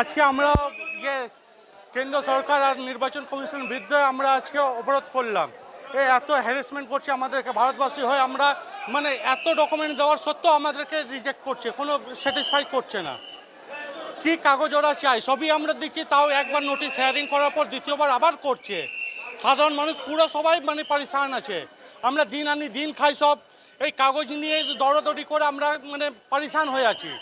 আজকে আমরা কেন্দ্র সরকার আর নির্বাচন কমিশনের বিরুদ্ধে আমরা আজকে অবরোধ করলাম। এত হ্যারাসমেন্ট করছে আমাদেরকে, ভারতবাসী হয়ে আমরা এত ডকুমেন্ট দেওয়ার সত্ত্বেও আমাদেরকে রিজেক্ট করছে, কোনো স্যাটিসফাই করছে না। কি কাগজ ওরা চাই সবই আমরা দিচ্ছি, তাও একবার নোটিশ হেয়ারিং করার পর দ্বিতীয়বার আবার করছে। সাধারণ মানুষ পুরো সবাই পরিশান আছে। আমরা দিন আনি দিন খাই, সব এই কাগজ নিয়ে দৌড়াদৌড়ি করে আমরা পরিশান হয়ে আছি।